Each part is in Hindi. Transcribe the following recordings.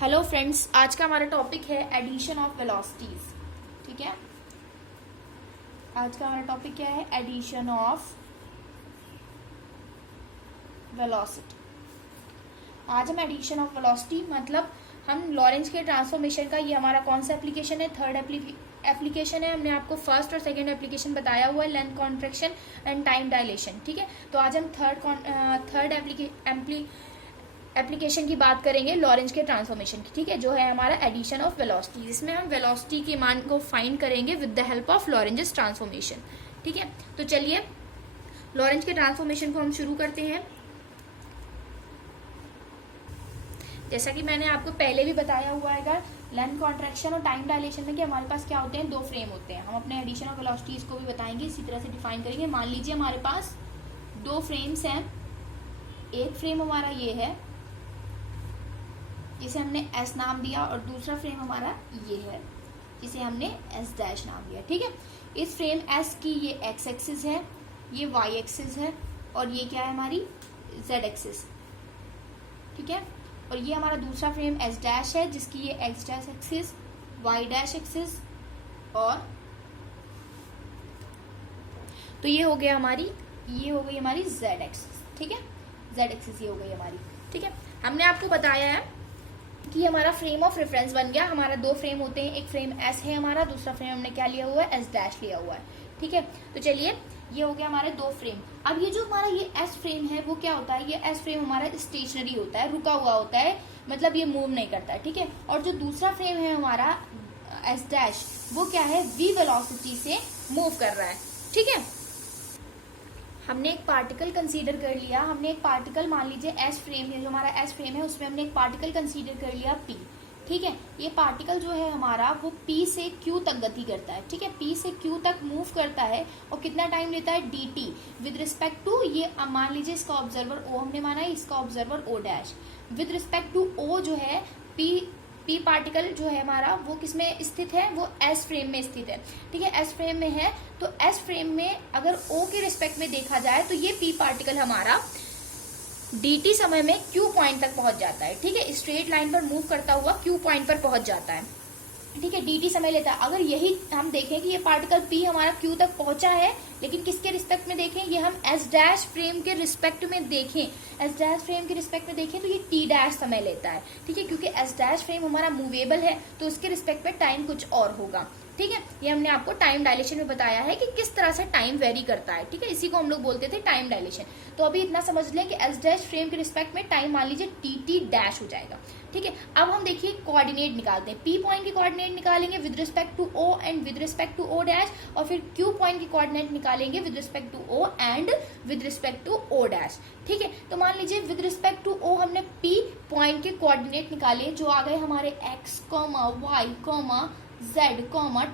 हेलो फ्रेंड्स, आज का हमारा टॉपिक है एडिशन ऑफ वेलोसिटीज। ठीक है, आज का हमारा टॉपिक क्या है? Addition of velocity. आज हम एडिशन ऑफ वेलोसिटी मतलब हम लॉरेंज के ट्रांसफॉर्मेशन का, ये हमारा कौन सा एप्लीकेशन है? थर्ड एप्लीकेशन है। हमने आपको फर्स्ट और सेकंड एप्लीकेशन बताया हुआ है, length contraction and time dilation. ठीक है, तो आज हम थर्ड एप्लीकेशन की बात करेंगे लॉरेंज के ट्रांसफॉर्मेशन की। ठीक है, जो है हमारा एडिशन ऑफ वेलोसिटी, जिसमें हम वेलोसिटी के मान को फाइंड करेंगे with the help of Lorentz transformation. ठीक है, तो चलिए लॉरेंज के ट्रांसफॉर्मेशन को हम शुरू करते हैं। जैसा कि मैंने आपको पहले भी बताया हुआ है, लेंथ कॉन्ट्रैक्शन और टाइम डायलेशन में कि हमारे पास क्या होते हैं? दो फ्रेम होते हैं। हम अपने एडिशन ऑफ वेलोसिटीज को भी बताएंगे, इसी तरह से डिफाइन करेंगे। मान लीजिए हमारे पास दो फ्रेम्स हैं। एक फ्रेम हमारा ये है, जिसे हमने S नाम दिया, और दूसरा फ्रेम हमारा ये है, जिसे हमने S डैश नाम दिया। ठीक है, इस फ्रेम S की ये X एक्सिस है, ये Y एक्सिस है, और ये क्या है? हमारी Z एक्सिस। ठीक है, और ये हमारा दूसरा फ्रेम S डैश है, जिसकी ये X dash axis, Y dash axis, और तो ये हो गया हमारी, ये हो गई हमारी Z एक्सिस। ठीक है, Z एक्सिस ये हो गई हमारी। ठीक है, हमने आपको बताया है कि हमारा फ्रेम ऑफ रेफरेंस बन गया। हमारा दो फ्रेम होते हैं, एक फ्रेम S है हमारा, दूसरा फ्रेम हमने क्या लिया हुआ है? S डैश लिया हुआ है। ठीक है, तो चलिए ये हो गया हमारे दो फ्रेम। अब ये जो हमारा ये S फ्रेम है वो क्या होता है? ये S फ्रेम हमारा स्टेशनरी होता है, रुका हुआ होता है, मतलब ये मूव नहीं करता है। ठीक है, और जो दूसरा फ्रेम है हमारा S डैश, वो क्या है? v वेलोसिटी से मूव कर रहा है। ठीक है, हमने एक पार्टिकल कंसीडर कर लिया। हमने एक पार्टिकल, मान लीजिए S फ्रेम है, जो हमारा S फ्रेम है उसमें हमने एक पार्टिकल कंसीडर कर लिया P। ठीक है, ये पार्टिकल जो है हमारा वो P से Q तक गति करता है। ठीक है, P से Q तक मूव करता है, और कितना टाइम लेता है? dt विद रिस्पेक्ट टू, ये मान लीजिए इसका ऑब्जर्वर O हमने माना है, इसका observer O dash. With respect to O जो है P पार्टिकल जो है हमारा वो किस में स्थित है? वो S फ्रेम में स्थित है। ठीक है, S फ्रेम में है, तो S फ्रेम में अगर O के रिस्पेक्ट में देखा जाए तो ये P पार्टिकल हमारा dt समय में Q पॉइंट तक पहुंच जाता है। ठीक है, स्ट्रेट लाइन पर मूव करता हुआ Q पॉइंट पर पहुंच जाता है। ठीक है, dt समय लेता है। अगर यही हम देखें कि ये पार्टिकल P हमारा Q तक पहुंचा है, लेकिन किसके रिस्पेक्ट में देखें? ये हम S डैश फ्रेम के रिस्पेक्ट में देखें, S डैश फ्रेम के रिस्पेक्ट में देखें तो ये T डैश समय लेता है। ठीक है, क्योंकि S डैश फ्रेम हमारा मूवेबल है, तो उसके रिस्पेक्ट में टाइम कुछ और होगा। ठीक है, ये हमने आपको टाइम डायलेशन में बताया है कि किस तरह से टाइम वेरी करता है। ठीक है, इसी को हम लोग बोलते थे टाइम डायलेशन। तो अभी इतना समझ लें कि S डैश फ्रेम के रिस्पेक्ट में टाइम मान लीजिए tt डैश हो जाएगा। ठीक है, अब हम देखिए कोऑर्डिनेट निकालते हैं। P पॉइंट की कोऑर्डिनेट निकालेंगे with respect to O and with respect to O dash, और फिर Q पॉइंट की कोऑर्डिनेट निकालेंगे with respect to O and with respect to O dash. ठीक है, तो मान लीजिए विद रिस्पेक्ट टू O हमने P पॉइंट के कोऑर्डिनेट निकाले, जो आ गए हमारे x, y, z,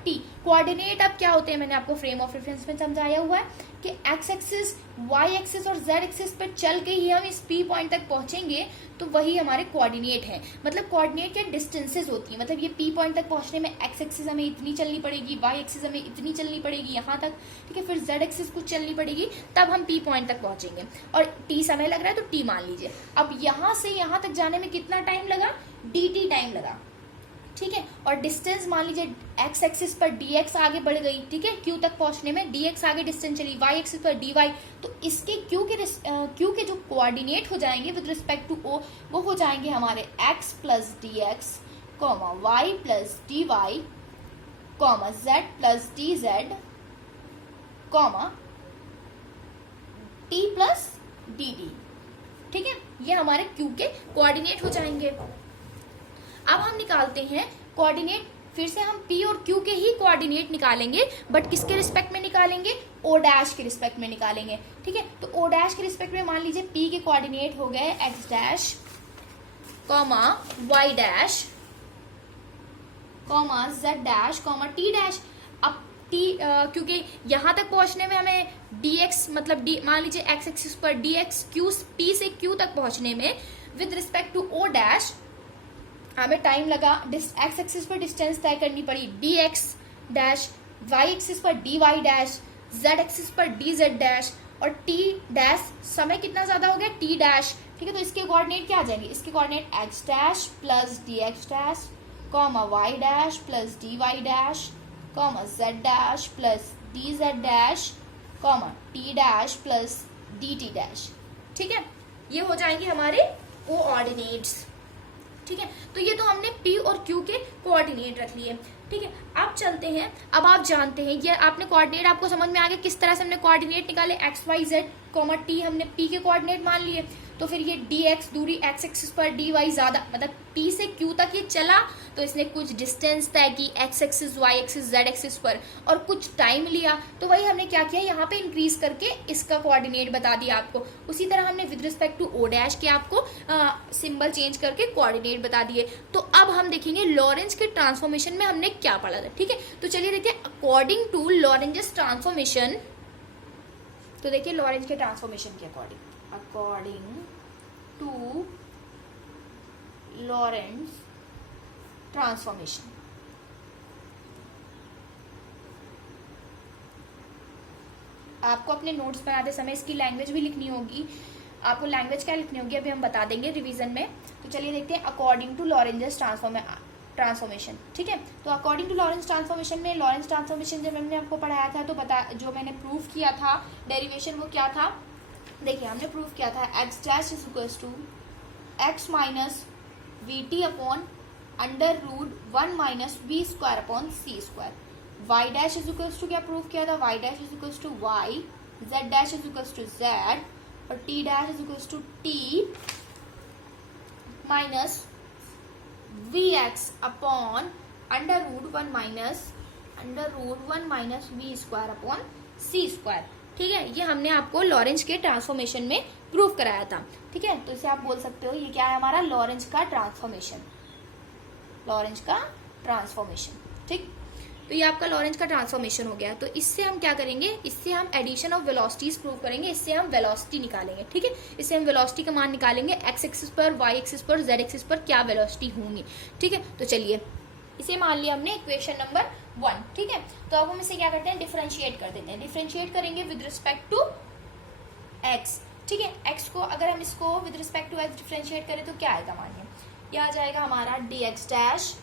t। Coordinate अब क्या होते हैं? मैंने आपको फ्रेम ऑफ रेफरेंस में समझाया हुआ है कि x एक्सिस, y एक्सिस और z एक्सिस पर चल के ही हम इस P पॉइंट तक पहुंचेंगे, तो वही हमारे कोऑर्डिनेट है। मतलब कोऑर्डिनेट क्या डिस्टेंसेस होती है, मतलब ये P पॉइंट तक पहुंचने में x एक्सिस हमें इतनी चलनी पड़ेगी, y एक्सिस हमें इतनी चलनी पड़ेगी यहाँ तक। ठीक है, फिर z एक्सिस कुछ चलनी पड़ेगी, तब हम P पॉइंट तक पहुंचेंगे, और t समय लग रहा है तो t मान लीजिए। अब यहाँ से यहाँ तक जाने में कितना टाइम लगा? dt टाइम लगा। ठीक है, और डिस्टेंस मान लीजिए x एक्सिस पर dx आगे बढ़ गई। ठीक है, q तक पहुंचने में dx आगे डिस्टेंस चली, y एक्सिस पर dy, तो इसके q के जो कोऑर्डिनेट हो जाएंगे विद रिस्पेक्ट टू o, वो हो जाएंगे हमारे x plus dx, y plus dy, z plus dz, t plus dt। ठीक है, ये हमारे q के कोऑर्डिनेट हो जाएंगे। अब हम निकालते हैं कोऑर्डिनेट, फिर से हम P और Q के ही कोऑर्डिनेट निकालेंगे, बट किसके रिस्पेक्ट में निकालेंगे? O डैश के रिस्पेक्ट में निकालेंगे। ठीक है, तो O डैश के रिस्पेक्ट में मान लीजिए P के कोऑर्डिनेट हो गए x dash, y dash, z dash, t dash. अब t क्योंकि यहाँ तक पहुंचने में हमें dx मतलब मान लीजिए x एक्सिस पर dx, P से Q तक पहुंचने में with respect to O dash हमें टाइम लगा। x एक्सिस पर डिस्टेंस तय करनी पड़ी dx डैश, y एक्सिस पर dy डैश, z एक्सिस पर dz डैश, और t डैश समय कितना ज्यादा हो गया? t डैश ठीक है, तो इसके कोऑर्डिनेट क्या आ जाएंगे, इसके coordinate x dash plus d x dash comma y dash plus d y dash comma z dash plus d z dash comma t dash plus d t dash. ठीक है, ये हो जाएंगे हमारे कोऑर्डिनेट्स। ठीक है, तो ये तो हमने P और Q के कोऑर्डिनेट रख लिए। ठीक है, अब चलते हैं, अब आप जानते हैं ये आपने कोऑर्डिनेट, आपको समझ में आ गया किस तरह से हमने कोऑर्डिनेट निकाले, x y z comma t हमने P के कोऑर्डिनेट मान लिए, तो फिर ये dx दूरी x एक्सिस पर dy ज्यादा, मतलब P से Q तक ये चला तो इसने कुछ डिस्टेंस तय की x axis y axis z axis पर और कुछ टाइम लिया, तो वही हमने क्या किया यहाँ पे इंक्रीज करके इसका कोऑर्डिनेट बता दिया आपको। उसी तरह हमने with respect to o dash के आपको सिंबल चेंज करके कोऑर्डिनेट बता दिए। तो अब हम देखेंगे लॉरेंज के ट्रांसफॉर्मेशन में हमने क्या पढ़ा था। ठीक है, तो चलिए देखते हैं अकॉर्डिंग टू लॉरेंज ट्रांसफॉर्मेशन। तो देखिए लॉरेंज के ट्रांसफॉर्मेशन के अकॉर्डिंग टू लॉरेंज ट्रांसफॉर्मेशन, आपको अपने नोट्स बनाते समय इसकी लैंग्वेज भी लिखनी होगी। आपको लैंग्वेज क्या लिखनी होगी अभी हम बता देंगे रिवीजन में। तो चलिए देखते हैं अकॉर्डिंग टू लॉरेंज ट्रांसफॉर्मेशन। ठीक है, तो अकॉर्डिंग टू लॉरेंज ट्रांसफॉर्मेशन में, लॉरेंज ट्रांसफॉर्मेशन जब हमने आपको पढ़ाया था तो जो मैंने प्रूफ किया था डेरिवेशन वो क्या था, देखिए हमने प्रूफ किया था x dash is equals to x minus v t upon under root 1 minus v square upon c square. Y dash is equals to क्या प्रूफ किया था, y dash is equals to y, z dash is equals to z और t dash is equals to t minus v x upon under root 1 minus v square upon c square. ठीक है, ये हमने आपको लॉरेंज के ट्रांसफॉर्मेशन में प्रूफ कराया था। ठीक है, तो इसे आप बोल सकते हो ये क्या है हमारा लॉरेंज का ट्रांसफॉर्मेशन, लॉरेंज का ट्रांसफॉर्मेशन। ठीक, तो ये आपका लॉरेंज का ट्रांसफॉर्मेशन हो गया। तो इससे हम क्या करेंगे, इससे हम एडिशन ऑफ वेलोसिटीज प्रूव करेंगे, इससे हम वेलोसिटी निकालेंगे। ठीक है, इससे हम वेलोसिटी का मान निकालेंगे एक्स एक्सिस पर, वाई एक्सिस पर, जेड एक्सिस पर क्या वेलोसिटी होंगी। ठीक है, तो चलिए इसे मान लिया हमने इक्वेशन नंबर 1। ठीक है, तो अब हम इसे क्या करते हैं, डिफरेंशिएट कर देते हैं। डिफरेंशिएट करेंगे विद रिस्पेक्ट टू एक्स। ठीक है, एक्स को अगर हम इसको with respect to x differentiate करें तो क्या आएगा, मानिए यह आ जाएगा हमारा dx dash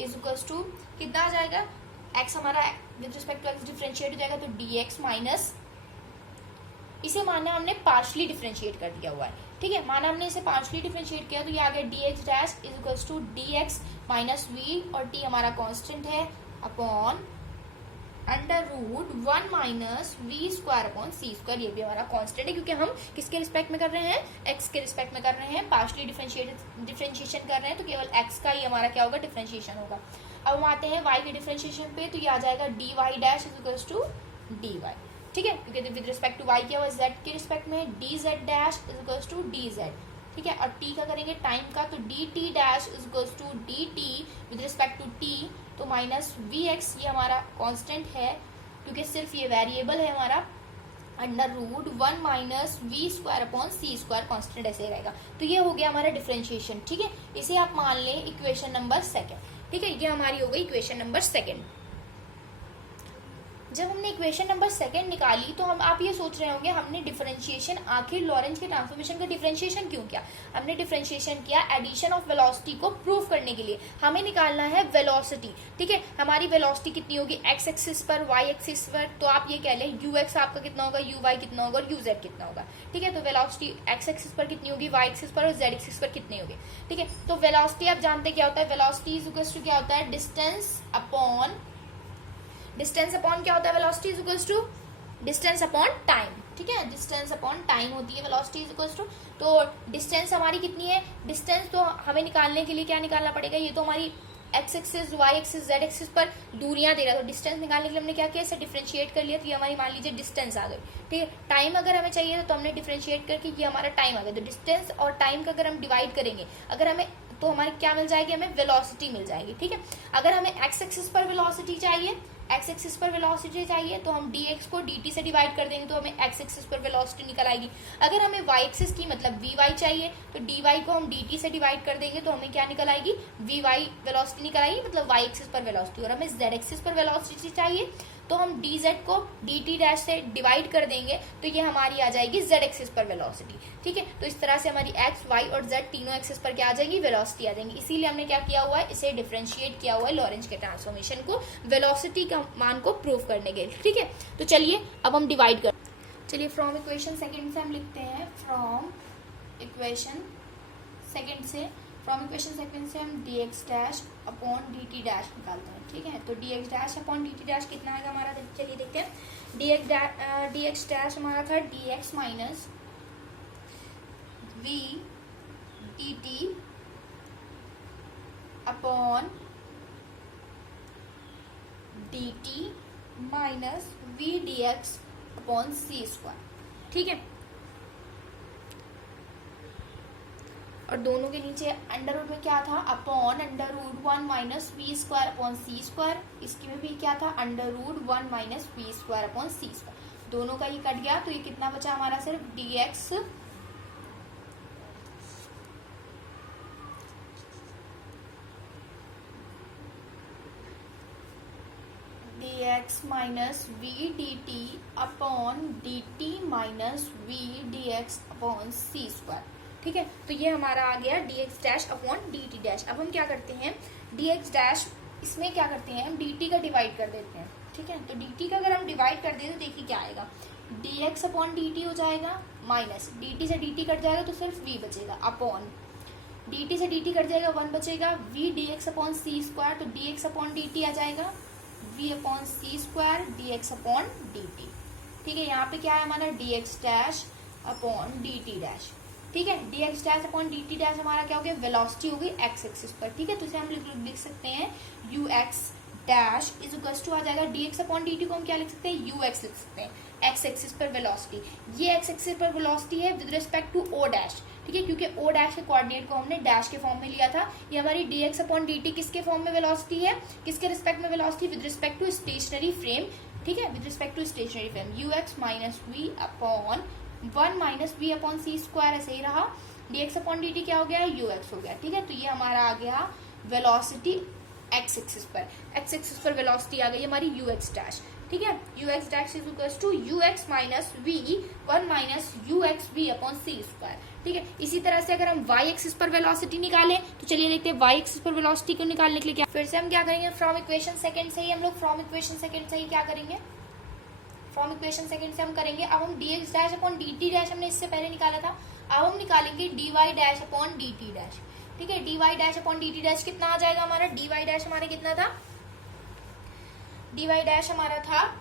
is equals to कितना आ जाएगा, x हमारा with respect to x differentiate हो जाएगा तो dx माइनस, इसे माना हमने पार्शली डिफरेंशिएट कर दिया हुआ है। ठीक है, माना हमने इसे पार्शली डिफरेंशिएट किया तो ये आ गया dx dash is equals to dx minus v और t हमारा कांस्टेंट है upon under root 1 minus v square upon c square. ये भी हमारा कांस्टेंट है क्योंकि हम किसके रिस्पेक्ट में कर रहे हैं, एक्स के रिस्पेक्ट में कर रहे हैं, पार्शली डिफरेंशिएशन कर रहे हैं तो केवल एक्स का ही हमारा क्या होगा, डिफरेंशिएशन होगा। अब हम आते हैं वाई के डिफरेंशिएशन पे, तो ये आ जाएगा d y dash is equals to d y. ठीक है, क्योंकि विद रिस्पेक्ट टू वाई क्या हुआ, जेड के रिस्पेक्ट में d z dash is equals to d z. ठीक है, और टी का करेंगे टाइम का, तो d t dash is equals to d t with respect to t, तो माइनस वी एक्स ये हमारा कांस्टेंट है क्योंकि सिर्फ ये वेरिएबल है हमारा, under root 1 minus v square upon c square constant ऐसे रहेगा। तो ये हो गया हमारा डिफरेंशिएशन। ठीक है, इसे आप मान लें इक्वेशन नंबर 2। ठीक है, ये हमारी हो गई इक्वेशन नंबर 2। जब हमने इक्वेशन नंबर 2 निकाली तो हम आप ये सोच रहे होंगे हमने डिफरेंशिएशन, आखिर लॉरेंज के ट्रांसफॉर्मेशन का डिफरेंशिएशन क्यों किया। हमने डिफरेंशिएशन किया एडिशन ऑफ वेलोसिटी को प्रूव करने के लिए, हमें निकालना है वेलोसिटी। ठीक है, हमारी वेलोसिटी कितनी होगी एक्स एक्सिस पर, वाई एक्सिस पर, तो आप ये कह लें यू एक्स आपका कितना होगा, यू वाई कितना होगा और यू जेड कितना होगा। ठीक है, तो वेलोसिटी एक्स एक्सिस पर कितनी होगी, वाई एक्सिस पर और जेड एक्सिस पर कितनी होगी। ठीक है, तो वेलोसिटी आप जानते क्या होता है, वेलोसिटी इज इक्वल्स टू क्या होता है, डिस्टेंस अपॉन क्या होता है, velocity is equals to distance upon time. ठीक है, डिस्टेंस अपॉन टाइम होती है वेलोसिटी इज इक्वल्स टू। तो डिस्टेंस हमारी कितनी है, डिस्टेंस तो हमें निकालने के लिए क्या निकालना पड़ेगा, ये तो हमारी x axis, y axis, z axis पर दूरियां दे रहा है, तो डिस्टेंस निकालने के लिए हमने क्या किया, इसे डिफरेंशिएट कर लिया तो ये हमारी मान लीजिए डिस्टेंस आ गई। ठीक है, टाइम अगर हमें चाहिए तो हमने डिफरेंशिएट करके ये हमारा टाइम आ गया। तो डिस्टेंस और टाइम का अगर हम डिवाइड करेंगे, अगर हमें तो हमारी क्या मिल जाएगी, हमें वेलोसिटी मिल जाएगी। ठीक है, अगर हमें एक्स एक्सिस पर वेलोसिटी चाहिए, एक्स एक्सिस पर वेलोसिटी चाहिए तो हम dx को dt से डिवाइड कर देंगे तो हमें एक्स एक्सिस पर वेलोसिटी निकल आएगी। अगर हमें y एक्सिस की मतलब vy चाहिए तो dy को हम dt से डिवाइड कर देंगे तो हमें क्या निकल आएगी, vy वेलोसिटी निकल आएगी, मतलब y एक्सिस पर वेलोसिटी। और हमें z एक्सिस पर वेलोसिटी चाहिए तो हम dz को dt डैश से डिवाइड कर देंगे तो ये हमारी आ जाएगी z एक्सिस पर वेलोसिटी। ठीक है, तो इस तरह से हमारी x, y और z तीनों एक्सिस पर क्या आ जाएगी, वेलोसिटी आ जाएंगी। इसीलिए हमने क्या किया हुआ है, इसे डिफरेंशिएट किया हुआ है लॉरेंज के ट्रांसफॉर्मेशन को वेलोसिटी का मान को प्रूव करने के लिए। ठीक है, तो चलिए अब हम डिवाइड कर, चलिए फ्रॉम इक्वेशन सेकंड से हम लिखते हैं, फ्रॉम इक्वेशन सेकंड से हम dx dash upon dt dash निकालते हैं। ठीक है, तो dx dash upon dt dash कितना आएगा हमारा, चलिए देखते हैं। dx डैश हमारा था dx minus v dt upon dt minus v dx upon c square. ठीक है, और दोनों के नीचे अंडर रूट में क्या था, upon under root 1 minus v square upon c square. इसकी में भी क्या था, under root 1 minus v square upon c square. दोनों का ही कट गया तो ये कितना बचा हमारा, सिर्फ dx minus v d t upon d t minus v d x upon c square. ठीक है, तो ये हमारा आ गया dx dash upon dt dash. अब हम क्या करते हैं, dx डैश इसमें क्या करते हैं, हम dt का डिवाइड कर देते हैं। ठीक है, तो dt का अगर हम डिवाइड कर दें तो देखिए क्या आएगा, dx अपॉन dt हो जाएगा, माइनस dt से dt कट जाएगा तो सिर्फ v बचेगा, अपॉन dt से dt कट जाएगा 1 बचेगा, v dx upon c square, तो dx अपॉन dt आ जाएगा v upon c square dx upon dt। ठीक है, यहाँ पे क्या है हमारा, dx dash upon dt dash. ठीक है, dx dash upon dt dash हमारा क्या हो गया, वेलोसिटी हो गई x एक्सिस पर। ठीक है, तो इसे हम लिख सकते हैं ux dash is equals to आ जाएगा dx अपॉन dt को हम क्या लिख सकते हैं, ux लिख सकते हैं, x एक्सिस पर वेलोसिटी। ये x एक्सिस पर वेलोसिटी है with respect to o dash. ठीक है, क्योंकि o डैश के कोऑर्डिनेट को हमने डैश के फॉर्म में लिया था। ये हमारी dx अपॉन dt किसके फॉर्म में वेलोसिटी है, किसके रिस्पेक्ट में velocity, with respect to stationary frame. ठीक है, with respect to stationary frame, ux minus v upon 1 minus v upon c square, ऐसे ही रहा। dx अपॉन dt क्या हो गया, ux हो गया। ठीक है, तो ये हमारा आ गया वेलोसिटी x एक्सिस पर, x एक्सिस पर वेलोसिटी आ गई हमारी ux डैश। ठीक है, ux dash is equals to ux minus v 1 minus ux v upon c square. ठीक है, इसी तरह से अगर हम y एक्सिस पर वेलोसिटी निकालें तो चलिए देखते हैं y एक्सिस पर वेलोसिटी को निकालने के लिए क्या, फिर से हम क्या करेंगे, फ्रॉम इक्वेशन सेकंड से ही हम लोग क्या करेंगे, फ्रॉम इक्वेशन सेकंड से हम करेंगे। अब हम dx dash upon dt dash हमने इससे पहले निकाला था, अब हम निकालेंगे dy dash upon dt dash. ठीक है, dy dash upon dt dash कितना आ जाएगा हमारा, dy डैश हमारा कितना था, dy डैश हमारा था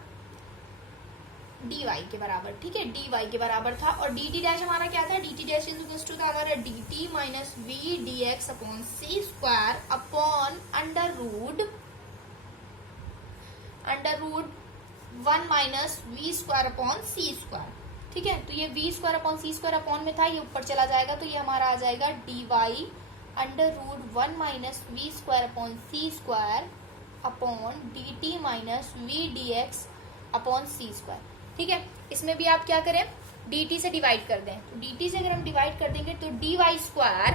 dy के बराबर। ठीक है, dy के बराबर था, और dt डैश हमारा क्या था, dt dash is equal to था हमारा dt minus v dx upon c square upon under root 1 minus v square upon c square. ठीक है, तो ये v square upon c square upon में था, ये ऊपर चला जाएगा तो ये हमारा आ जाएगा dy under root 1 minus v square upon c square upon dt minus v dx upon c square. ठीक है, इसमें भी आप क्या करें, dt से डिवाइड कर दें, तो dt से अगर हम डिवाइड कर देंगे तो dy square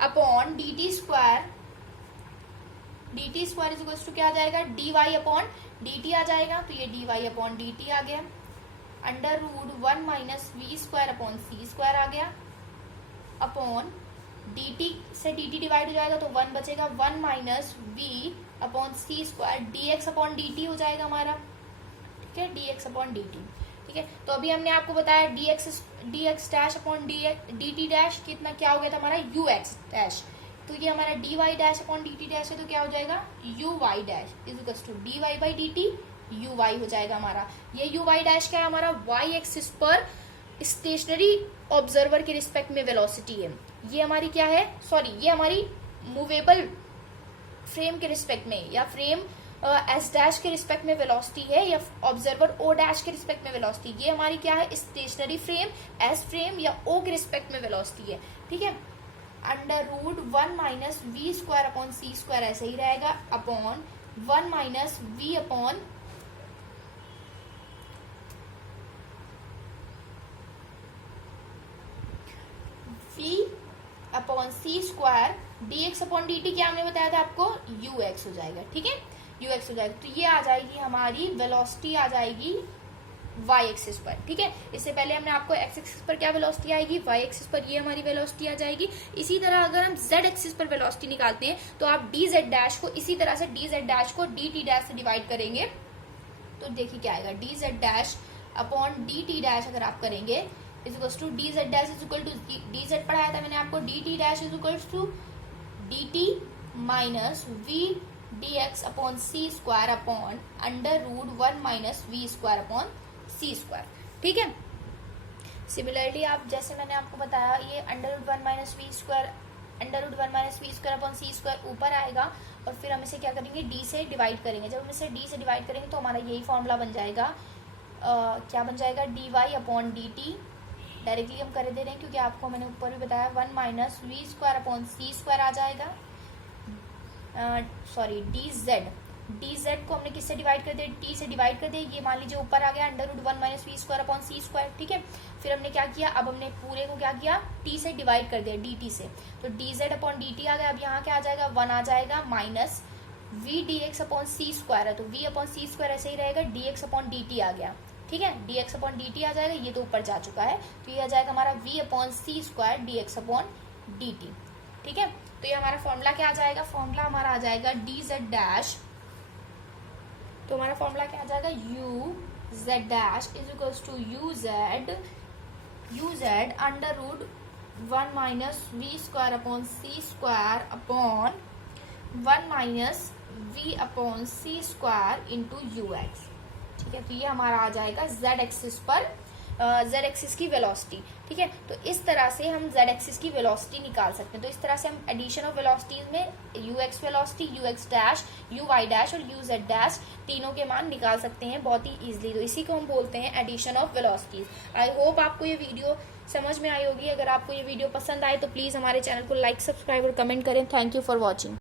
upon dt square is equal to क्या आ जाएगा, dy अपॉन dt आ जाएगा, तो ये dy अपॉन dt आ गया, under root 1 minus v square upon c square आ गया, अपॉन dt से dt डिवाइड हो जाएगा तो 1 बचेगा, 1 minus v upon c square dx upon dt हो जाएगा हमारा। ठीक है, dx अपॉन dt। ठीक है, तो अभी हमने आपको बताया dx dash upon dt dash कितना क्या हो गया था हमारा, ux डैश। तो ये हमारा dy dash upon dt dash है, तो क्या हो जाएगा, uy dash is equal to dy by dt uy हो जाएगा हमारा। ये uy डैश क्या है हमारा, y एक्सिस पर स्टेशनरी ऑब्जर्वर के रिस्पेक्ट में वेलोसिटी है। ये हमारी क्या है, सॉरी, ये हमारी मूवेबल फ्रेम के रिस्पेक्ट में, या फ्रेम एस डैश के रिस्पेक्ट में वेलोसिटी है, या ऑब्जर्वर ओ डैश के रिस्पेक्ट में वेलोसिटी। ये हमारी क्या है, स्टेशनरी फ्रेम, एस फ्रेम या ओ के रिस्पेक्ट में वेलोसिटी है। ठीक है, under root 1 minus v square upon c square ऐसे ही रहेगा, upon 1 minus v upon c square dx upon dt क्या हमने बताया था आपको, ux हो जाएगा। ठीक है, यू एक्स हो जाएगा। तो ये आ जाएगी हमारी वेलोसिटी, आ जाएगी वाई एक्सिस पर, ठीक है। इससे पहले हमने आपको एक्स एक्सिस पर क्या वेलोसिटी आएगी, वाई एक्सिस पर ये हमारी वेलोसिटी आ जाएगी। इसी तरह अगर हम जेड एक्सिस पर वेलोसिटी निकालते हैं तो आप डी जेड डैश को इसी तरह से डी जेड डैश को डी टी डैश से डिवाइड करेंगे तो देखिए क्या आएगा, d z dash upon d t dash अगर आप करेंगे is equal to d z dash is equal to d z पढ़ाया था मैंने आपको, d t dash is equal to d t minus v d x upon c square upon under root 1 minus v square upon c square, ठीक है। सिमिलरली आप जैसे मैंने आपको बताया ये under root 1 minus v square upon c square ऊपर आएगा और फिर हम इसे क्या करेंगे, डी से डिवाइड करेंगे। जब हम इसे डी से डिवाइड करेंगे तो हमारा यही फॉर्मूला बन जाएगा, क्या बन जाएगा, d y upon d t. Directly हम कर दे रहे हैं क्योंकि आपको मैंने ऊपर भी बताया 1 minus v square upon c square आ जाएगा, सॉरी डी जेड को हमने किससे डिवाइड कर दिया, टी से डिवाइड कर दिया। ये मान लीजिए ऊपर आ गया under root 1 minus v square upon c square, ठीक है। फिर हमने क्या किया, अब हमने पूरे को क्या किया, टी से डिवाइड कर दिया, डी टी से। तो d z upon d t आ गया। अब यहाँ क्या आ जाएगा, 1 आ जाएगा minus v d x upon c square है तो वी अपॉन सी स्क्वायर ऐसे ही रहेगा, d x upon d t आ गया, ठीक है। D x upon d t आ जाएगा, ये तो ऊपर जा चुका है तो ये आ जाएगा हमारा v upon c square d x upon d t, ठीक है। तो ये हमारा फॉर्मूला क्या आ जाएगा, फॉर्मूला हमारा आ जाएगा डी जेड डैश, तो हमारा फॉर्मूला क्या आ जाएगा, u z dash is equals to u z under root 1 minus v square upon c square upon 1 minus v upon c square into u x, ठीक है। तो ये हमारा आ जाएगा जेड एक्सिस पर जेड एक्सिस की वेलोसिटी, ठीक है। तो इस तरह से हम जेड एक्सिस की वेलोसिटी निकाल सकते हैं। तो इस तरह से हम एडिशन ऑफ वेलोसिटीज में u x velocity, u x dash, u y dash और यू जेड डैश तीनों के मान निकाल सकते हैं बहुत ही इजीली। तो इसी को हम बोलते हैं addition of velocities. I hope आपको ये वीडियो समझ में आई होगी। अगर आपको ये वीडियो पसंद आए तो प्लीज हमारे चैनल को लाइक, सब्सक्राइब और कमेंट करें। Thank you for watching.